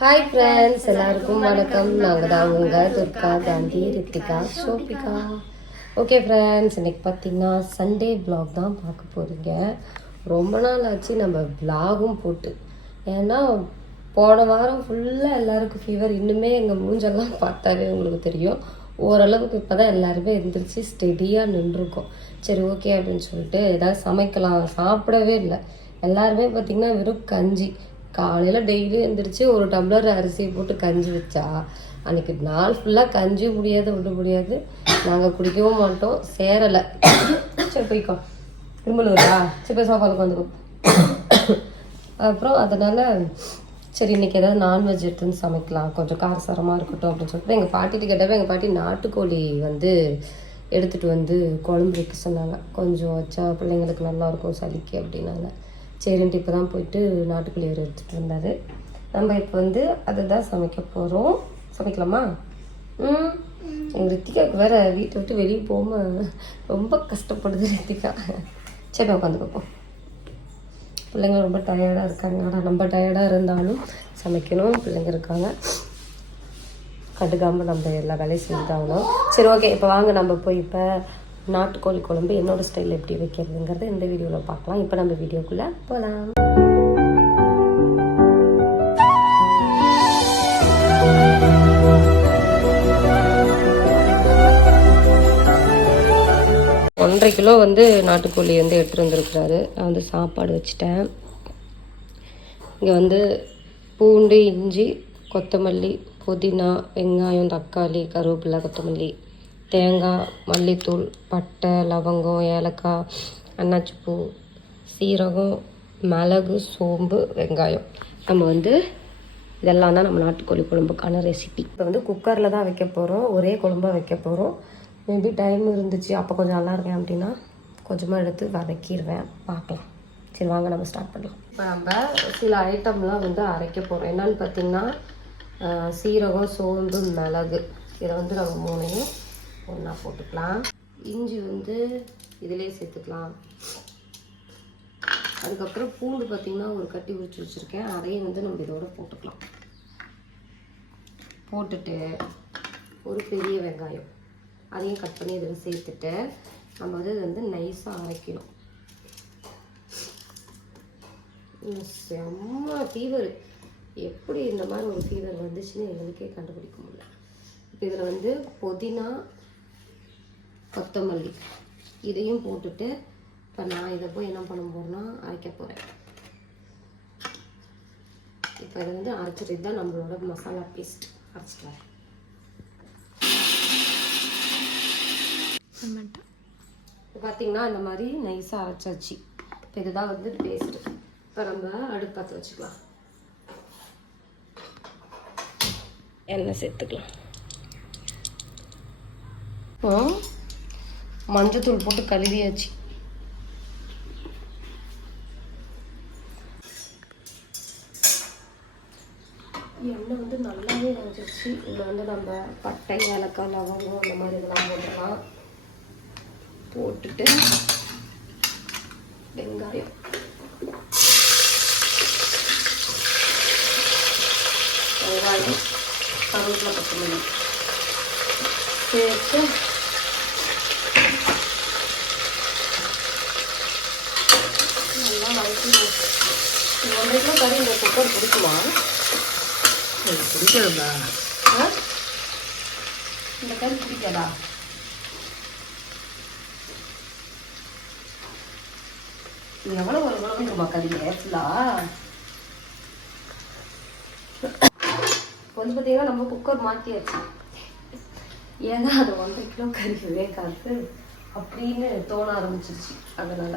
Hi friends எல்லாருக்கும் வணக்கம். நாங்கள் தான் உங்கள் துர்கா காந்தி ரித்திகா ஷோபிகா ஓகே ஃப்ரெண்ட்ஸ் இன்னைக்கு பார்த்தீங்கன்னா சண்டே vlog தான் பார்க்க போகிறீங்க ரொம்ப நாள் ஆச்சு நம்ம vlogகும் போட்டு. ஏன்னா போன வாரம் ஃபுல்லாக எல்லாருக்கும் ஃபீவர் இன்னுமே எங்கள் மூஞ்செல்லாம் பார்த்தாவே உங்களுக்கு தெரியும். ஓரளவுக்கு இப்போ தான் எல்லாருமே எழுந்திரிச்சு ஸ்டெடியாக நின்றுருக்கோம். சரி ஓகே அப்படின்னு சொல்லிட்டு ஏதாவது சமைக்கலாம். சாப்பிடவே இல்லை. எல்லாருமே பார்த்திங்கன்னா வெறும் கஞ்சி. காலையில் டெய்லி எழுந்திரிச்சு ஒரு டம்ளர் அரிசி போட்டு கஞ்சி வச்சா அன்னைக்கு நாள் ஃபுல்லாக கஞ்சி முடியாது விட முடியாது. நாங்கள் குடிக்கவும் மாட்டோம் சேரலை. சரி போய்க்கோ. திரும்பலூரா சரி போய் சோஃபாவுக்கு வந்துடும் அப்புறம் அதனால் சரி இன்னைக்கு ஏதாவது நான்வெஜ் எடுத்துன்னு சமைக்கலாம். கொஞ்சம் காரசாரமாக இருக்கட்டும் அப்படின்னு சொல்லிட்டு எங்கள் பாட்டிட்டு கேட்டப்போ எங்கள் பாட்டி நாட்டுக்கோழி வந்து எடுத்துகிட்டு வந்து குழம்பு வைக்க சொன்னாங்க. கொஞ்சம் வச்சா பிள்ளைங்களுக்கு நல்லாயிருக்கும் சளிக்கு அப்படின்னாங்க. சரின்ட்டு இப்போ தான் போயிட்டு நாட்டுக்குள்ளே எடுத்துகிட்டு வந்தார். நம்ம இப்போ வந்து அதை தான் சமைக்க போகிறோம் சமைக்கலாமா? ம். எங்கள் ரித்திகாவுக்கு வேறு வீட்டை விட்டு வெளியே போகாமல் ரொம்ப கஷ்டப்படுது ரித்திகா. சரி உட்காந்து பார்ப்போம். பிள்ளைங்க ரொம்ப டயர்டாக இருக்காங்க. ஆனால் நம்ம டயர்டாக இருந்தாலும் சமைக்கணும். பிள்ளைங்க இருக்காங்க. கட்டுக்காமல் நம்ம எல்லா வேலையும் செஞ்சாகணும் சரி ஓகே இப்போ வாங்க நம்ம போய் இப்போ நாட்டுக்கோழி குழம்பு என்னோட ஸ்டைல் எப்படி வைக்கிறதுங்கிறத இந்த வீடியோவில் பார்க்கலாம். இப்போ நம்ம வீடியோக்குள்ளே போகலாம் ஒன்றரை கிலோ வந்து நாட்டுக்கோழி வந்து எடுத்துகிட்டு வந்திருக்கிறாரு. நான் வந்து சாப்பாடு வச்சுட்டேன். இங்கே வந்து பூண்டு இஞ்சி கொத்தமல்லி புதினா வெங்காயம் தக்காளி கருவேப்பிலை கொத்தமல்லி தேங்காய் மல்லித்தூள் பட்டை லவங்கம் ஏலக்காய் அன்னாச்சிப்பூ சீரகம் மிளகு சோம்பு வெங்காயம். நம்ம வந்து இதெல்லாம் தான் நம்ம நாட்டுக்கோழி குழம்புக்கான ரெசிபி இப்போ வந்து குக்கரில் தான் வைக்க போகிறோம் ஒரே குழம்பாக வைக்க போகிறோம் மேபி டைம் இருந்துச்சு. அப்போ கொஞ்சம் நல்லா இருக்கேன் அப்படின்னா கொஞ்சமாக எடுத்து வதக்கிடுவேன் பார்க்கலாம். சரி வாங்க நம்ம ஸ்டார்ட் பண்ணலாம். இப்போ நம்ம சில ஐட்டம்லாம் வந்து அரைக்க போகிறோம் என்னென்னு பார்த்திங்கன்னா சீரகம் சோம்பு மிளகு. இதை வந்து நம்ம மூணையும் ஒன்றா போட்டுக்கலாம். இஞ்சி வந்து இதிலே சேர்த்துக்கலாம். அதுக்கப்புறம் பூண்டு பார்த்திங்கன்னா ஒரு கட்டி உரிச்சு வச்சுருக்கேன். அதையும் வந்து நம்ம இதோட போட்டுக்கலாம். போட்டுட்டு ஒரு பெரிய வெங்காயம். அதையும் கட் பண்ணி இதில் சேர்த்துட்டு நம்ம வந்து இது வந்து நைஸாக அரைக்கணும் செம்ம ஃபீவர் எப்படி இந்த மாதிரி ஒரு ஃபீவர் வந்துச்சுன்னு எங்களுக்கே கண்டுபிடிக்க முடியல. இப்போ இதில் வந்து புதினா கொத்தமல்லி. இதையும் போட்டுட்டு இப்போ நான் இதை போய் என்ன பண்ண போகிறேன்னா அரைக்க போகிறேன் இப்போ இதை வந்து அரைச்சிட்டு தான் நம்மளோட மசாலா பேஸ்ட் அரைச்சிட்டு இப்போ பார்த்தீங்கன்னா இந்த மாதிரி நைஸாக அரைச்சாச்சு. இப்போ இதுதான் வந்து பேஸ்ட்டு இப்போ நம்ம அடுப்பு பற்ற வச்சுக்கலாம். எண்ணெய் சேர்த்துக்கலாம். இப்போ மஞ்சத்தூள் போட்டு கழுவியாச்சு. எண்ணெய் வந்து நல்லாவே வந்துருச்சு இதில் வந்து நம்ம பட்டை ஏலக்காய் லவங்கம் அந்த மாதிரி இதெல்லாம் போட்டுடலாம். போட்டுட்டு வெங்காயம். வெங்காயம் கருவேப்பிலை கொத்தமல்லி. சேர்த்து நல்லா வதக்கி கிலோ கறி இந்த குக்கர் பிடிக்குமா? பிடிக்காதா? இந்த கறி பிடிக்காதா? எவ்வளோ ஒரு கிலோமீட்டருமா கறி? ஃபுல்லா வந்து பார்த்தீங்கன்னா நம்ம குக்கர் மாற்றியாச்சு ஏன்னா அது ஒன்றரை கிலோ கறி வேகாது அப்படின்னு தோண ஆரம்பிச்சிருச்சு. அதனால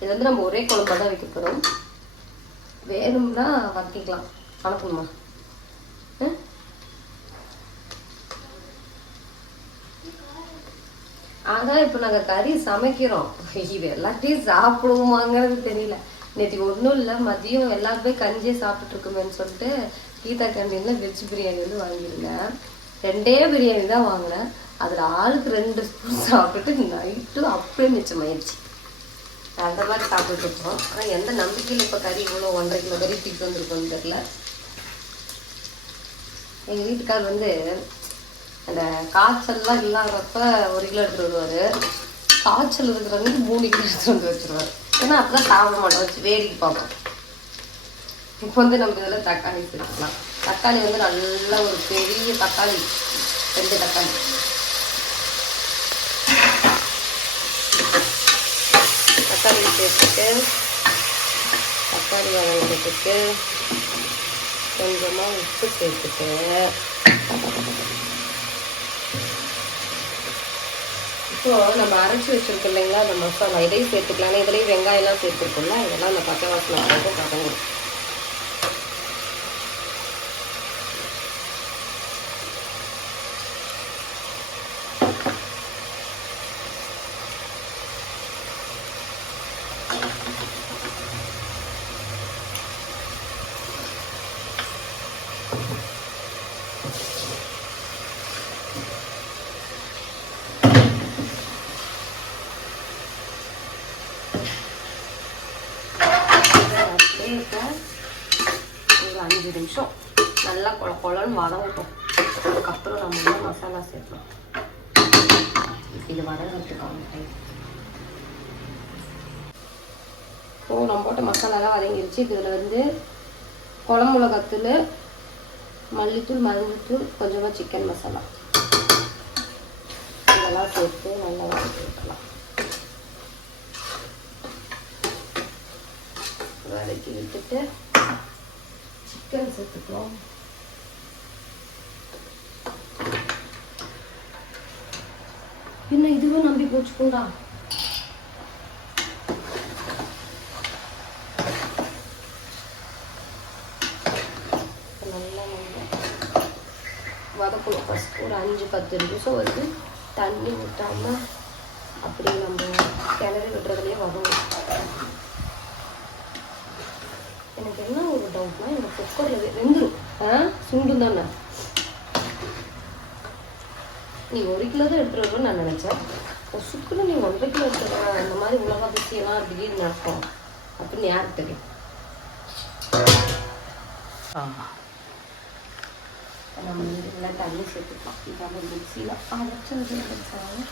இது வந்து நம்ம ஒரே குழம்பா தான் வைக்க போகிறோம் வேணும்னா வதக்கிக்கலாம் வணக்கம்மா ஆ? அதான் இப்போ நாங்கள் கறி சமைக்கிறோம். இது எல்லாத்தையும் சாப்பிடுவோமாங்கிறது தெரியல. நேற்று ஒன்றும் இல்லை மதியம் எல்லாருமே கஞ்சியே சாப்பிட்டுருக்குமேன்னு சொல்லிட்டு கீதா கேண்டீனில் வெஜ் பிரியாணி வந்து வாங்கியிருந்தேன். ரெண்டே பிரியாணி தான் வாங்கினேன். அதில் ஆளுக்கு ரெண்டு ஸ்பூன் சாப்பிட்டுட்டு நைட்டு அப்படியே மிச்சமாயிடுச்சு. அந்த மாதிரி சாப்பிட்டுட்டு ஆனால் எந்த நம்பிக்கையில் இப்போ கறி இவ்வளோ ஒன்றரை கிலோ கறி தூக்கிட்டு வந்திருக்கோன்னு தெரில எங்கள் வீட்டுக்கார் வந்து அந்த காய்ச்சல்லாம் இல்லாதப்ப ஒரு கிலோ எடுத்துகிட்டு வருவார். காய்ச்சல் இருக்கிறவங்க மூணு கிலோ எடுத்துகிட்டு வந்து வச்சுருவார். ஏன்னா அப்பதான் சாப்பிட மாட்டோம். வச்சு வேடிக்கை பார்ப்போம். இப்போ வந்து நம்ம இதில் தக்காளி சேர்த்துக்கலாம் தக்காளி வந்து நல்லா ஒரு பெரிய தக்காளி ரெண்டு தக்காளி சேர்த்துட்டு தக்காளி வதங்கிறதுக்கு கொஞ்சமாக உப்பு சேர்த்துட்டு இப்போ நம்ம அரைச்சி வச்சுருக்கோம் இல்லைங்களா? அந்த மசாலா. இதையும் சேர்த்துக்கலாம் இதுலேயும் வெங்காயம்லாம் சேர்த்துருக்கோம்ல? இதெல்லாம் அந்த பச்சை வாசனை வரைக்கும் வதங்கும் அப்படியே இப்போ ஒரு அஞ்சு நிமிஷம். நல்லா கொல கொலன்னு வதங்கட்டும் அதுக்கப்புறம் நம்ம வந்து மசாலா சேர்க்கலாம். இது வதங்கிறதுக்கான டைம் ஓ நம்ம போட்ட மசாலாலாம் வதங்கிருச்சு. இதில் வந்து குழம்பு மல்லித்தூள் மஞ்சள்தூள் கொஞ்சமாக சிக்கன் மசாலா. இதெல்லாம் சேர்த்து நல்லா வதக்கி வதக்கி விட்டுட்டு சிக்கன் சேர்த்துக்கலாம் என்ன இதுவும் நம்பி போச்சுக்கோண்டா நல்லா வதக்கணும். ஃபஸ்ட் ஒரு அஞ்சு பத்து நிமிஷம் வந்து தண்ணி ஊற்றாம அப்படியே நம்ம கிளறி விடுறதுலேயே வதங்கணும் எனக்கு என்ன ஒரு டவுட்னா இந்த குக்கரில் வெந்துடும் ஆ? சுண்டும் தானே நீ ஒரு கிலோ தான் எடுத்துகிட்டு நான் நினச்சேன். சுக்குன்னு நீ ஒன்றரை கிலோ எடுத்துருவ அந்த மாதிரி உலக பிசியெல்லாம் திடீர்னு நடக்கும். அப்படின்னு யாருக்கு தெரியும்? நம்ம இதெல்லாம் தண்ணி சேர்த்துக்கலாம் இதாக மிக்சியில் அரைச்சது வச்சாங்க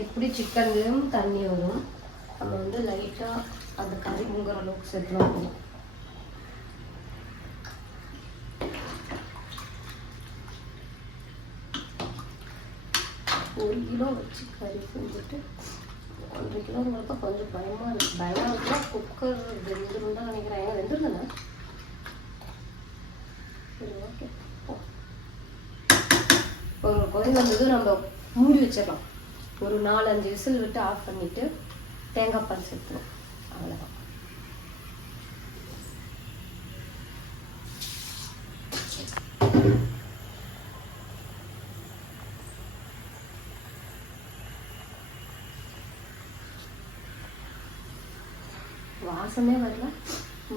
எப்படி சிக்கன்லேயும் தண்ணி வரும். நம்ம வந்து லைட்டாக அந்த கறி முங்குற அளவுக்கு சேர்த்துலாம் போதும் ஒரு கிலோ வச்சு கறி செஞ்சுட்டு ஒன்றரை கிலோங்கிறப்ப கொஞ்சம் பயமாக இருக்கு. பயமாக இருக்குன்னா குக்கர் வெந்துடும் தான் நினைக்கிறேன். ஏன்னா வெந்துருந்தேண்ணா சரி ஓகே ஒரு கொதி வந்ததும் நம்ம மூடி வச்சிடலாம். ஒரு நாலஞ்சு விசில் விட்டு ஆஃப் பண்ணிவிட்டு தேங்காய் பால் சேர்த்துரும் அவ்வளோதான் வாசமே வரல.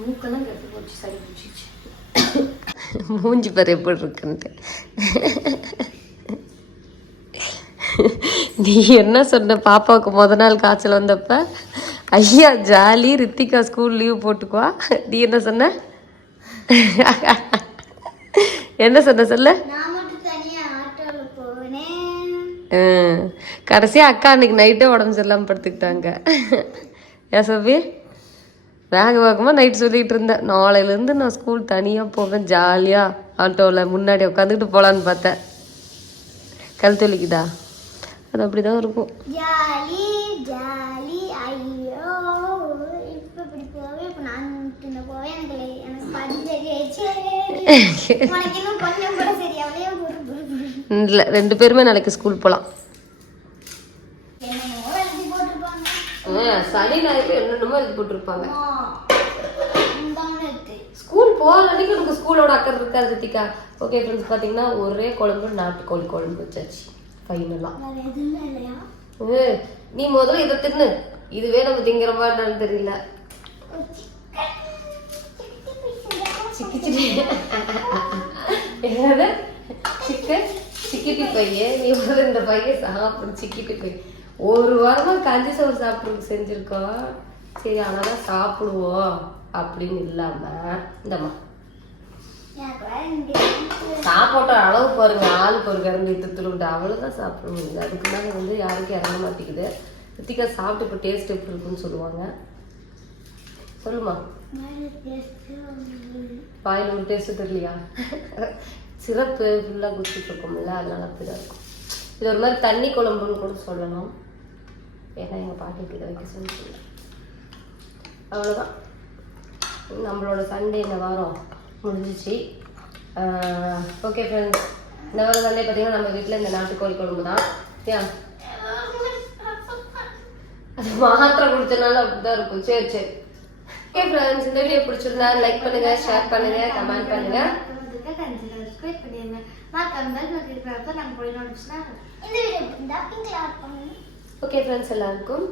மூக்கெல்லாம் கெட்டு போச்சு சளி பிடிச்சிச்சு மூஞ்சி பாரு எப்படி இருக்குன்ட்டு. நீ என்ன சொன்ன? பாப்பாவுக்கு முத நாள் காய்ச்சல் வந்தப்ப ஐயா ஜாலி ரித்திகா ஸ்கூல் லீவ் போட்டுக்குவா. நீ என்ன சொன்ன? என்ன சொன்ன சொல்ல? நான் மட்டும் தனியா ஆட்டோல போனேன் ஆ, கடைசியா அக்கா அன்னைக்கு நைட்டே உடம்பு சரியில்லாமல் படுத்துக்கிட்டாங்க. ஏன் சபி? வேக வேகமாக நைட் சொல்லிட்டு இருந்தேன் நாளையிலேருந்து நான் ஸ்கூல் தனியாக போவேன் ஜாலியாக ஆட்டோவில் முன்னாடி உட்காந்துக்கிட்டு போகலான்னு பார்த்தேன். கழுத்து வலிக்குதா அது அப்படி தான் இருக்கும். ஜாலி ஜாலி ஐயோ. இப்ப இப்படி போவே இப்ப நான் போவேன் எனக்கு எனக்கு புரு இல்லை ரெண்டு பேருமே நாளைக்கு ஸ்கூல் போகலாம் சனி ஞாயிறு என்னென்னமோ எழுதி போட்டிருப்பாங்க. ஸ்கூல் போகிற அன்னைக்கு எனக்கு ஸ்கூலோட அக்கறை இருக்காது ரித்திகா ஓகே ஃப்ரெண்ட்ஸ் பார்த்தீங்கன்னா ஒரே குழம்பு நாட்டுக்கோழி குழம்பு வச்சாச்சு. ஃபைனலாக நீ முதல்ல இதை தின்னு. இதுவே நம்ம திங்கிற மாதிரி என்னன்னு தெரியல. சிக்கி சிக்கி என்னது? சிக்கன் சிக்கிட்டி பையன் நீ முதல்ல இந்த பையன் சாப்பிடு சிக்கிட்டி பை. ஒரு வாரமா கஞ்சி சோறு சாப்பிட்றதுக்கு செஞ்சிருக்கோம். சரி தான் சாப்பிடுவோம் அப்படின்னு இல்லாமல் இந்தம்மா. சாப்பாட்டோட அளவு பாருங்க. ஆளுக்கு ஒரு கரண்டி அவ்வளோ அவ்வளோதான் சாப்பிட முடியுது அதுக்கு மேலே வந்து யாருக்கும் இறங்க மாட்டேங்குது. ரித்திகா சாப்பிட்டு இப்போ டேஸ்ட் எப்படி இருக்குன்னு சொல்லுவாங்க. சொல்லுமா. பாயில் ஒரு டேஸ்ட்டு தெரியலையா? சிறப்பு ஃபுல்லாக குடிச்சிட்டு இருக்கோம்ல அதனால அப்படிதான் இருக்கும். இது ஒரு மாதிரி தண்ணி குழம்புன்னு கூட சொல்லணும் ஏன்னா எங்கள் பாட்டிக்கு இதை வைக்க சொல்லி அவ்வளோதான் நம்மளோட சண்டே இந்த வாரம். முடிஞ்சிச்சு ஓகே ஃப்ரெண்ட்ஸ் வாரம் சண்டே பார்த்தீங்கன்னா நம்ம வீட்டில் இந்த நாட்டுக்கோழி குழம்பு தான். ஏன் அது மாத்திரை குடிச்சனால அப்படிதான் இருக்கும். சரி சரி. ஓகே ஃப்ரெண்ட்ஸ் இந்த வீடியோ பிடிச்சிருந்தா லைக் பண்ணுங்க ஷேர் பண்ணுங்க கமெண்ட் பண்ணுங்க. ஓகே ஃப்ரெண்ட்ஸ் எல்லாருக்கும்.